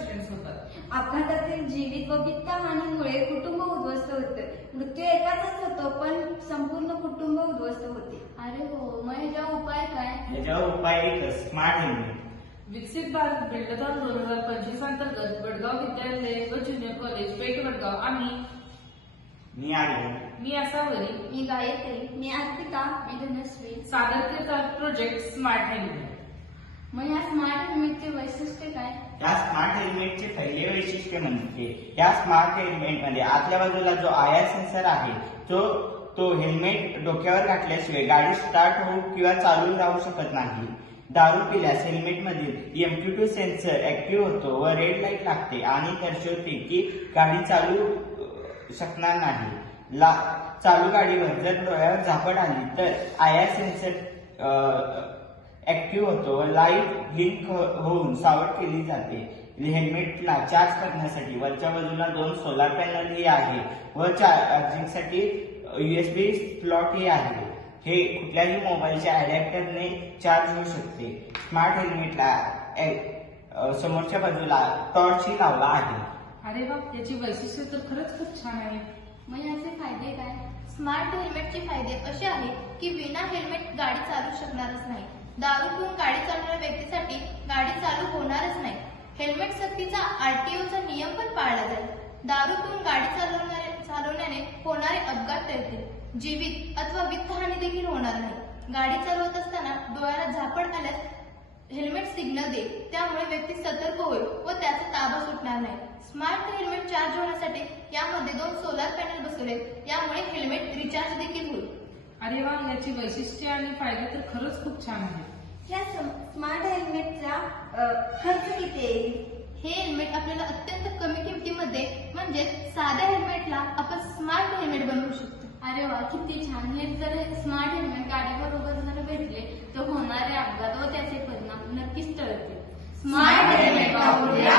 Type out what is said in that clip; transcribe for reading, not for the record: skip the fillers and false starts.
Accidents होतात। अपघातातील जीवित व वित्त हानीमुळे कुटुंब उद्ध्वस्त होते। मृत्यू एकाचाच होतो पण संपूर्ण कुटुंब उद्ध्वस्त होते। अरे हो, मग ह्याचा उपाय काय? याच्यावर उपाय एकच, स्मार्ट हेल्मेट। विकसित भारत बिल्डथॉन 2025 अंतर्गत वडगाव विद्यालय व ज्युनियर कॉलेज पेठ वडगाव आम्ही मी आर्यन, मी असावरी, मी गायत्री, मी अर्पिता, मी धनश्री सादर केला प्रोजेक्ट स्मार्ट हेल्मेट। मग या स्मार्ट हेल्मेटचे वैशिष्ट्य काय? या स्मार्ट हेल्मेटचे पहिले वैशिष्ट्य म्हणजे या स्मार्ट हेल्मेटमध्ये आतल्या बाजूला जो आय सेन्सर आहे तो हेल्मेट डोक्यावर घातल्याशिवाय गाडी स्टार्ट होऊ किंवा चालू राहू शकत नाही। दारू पिल्यास हेल्मेटमधील MQ2 सेन्सर ऍक्टिव्ह होतो व रेड लाईट लागते आणि दर्शवते की गाडी चालू शकणार नाही। चालू गाडीवर जर डोळ्यावर झापड आली तर आय सेन्सर ऍक्टिव्ह होतो व लाईट ब्लिंक होऊन सावध केली जाते। हेल्मेटला चार्ज करण्यासाठी वरच्या बाजूला 2 सोलार पॅनलही आहे व चार्जिंगसाठी USB स्लॉटही आहे। हे कुठल्याही मोबाईलच्या अडॅप्टरने चार्ज होऊ शकते। स्मार्ट हेल्मेटला समोरच्या बाजूला टॉर्चही लावला आहे। अरे वा, याची वैशिष्ट्य तर खरंच खूप छान आहे। मग याचे फायदे काय? स्मार्ट हेल्मेटचे फायदे असे आहेत की विना हेल्मेट गाडी चालू शकणारच नाही। दारू पिऊन गाडी चालवणाऱ्या व्यक्तीसाठी गाडी चालू होणारच नाही। हेल्मेट सक्तीचा RTOचा नियम पण पाळला जाईल। दारू पिऊन गाडी चालवण्याने होणारे अपघात टळतील। जीवित अथवा वित्तहानी देखील होणार नाही। गाडी चालवत असताना डोळ्याला झापड आल्यास हेल्मेट सिग्नल देईल, त्यामुळे व्यक्ती सतर्क होईल व त्याचा ताबा सुटणार नाही। स्मार्ट हेल्मेट चार्ज होण्यासाठी यामध्ये 2 सोलार पॅनल बसवलेत, यामुळे हेल्मेट रिचार्ज देखील होईल। अरे वा, याची वैशिष्ट्ये आणि फायदे तर खरंच खूप छान आहेत। या स्मार्ट हेल्मेटचा खर्च किती येईल? हे हेल्मेट आपल्याला अत्यंत कमी किमतीमध्ये म्हणजे साध्या हेल्मेटला आपण स्मार्ट हेल्मेट बनवू शकतो। अरे वा, किती छान! हे जर स्मार्ट हेल्मेट गाडीबरोबर जर भेटले तर होणारे अपघात व त्याचे परिणाम नक्कीच टळतील। स्मार्ट हेल्मेट वापरूया,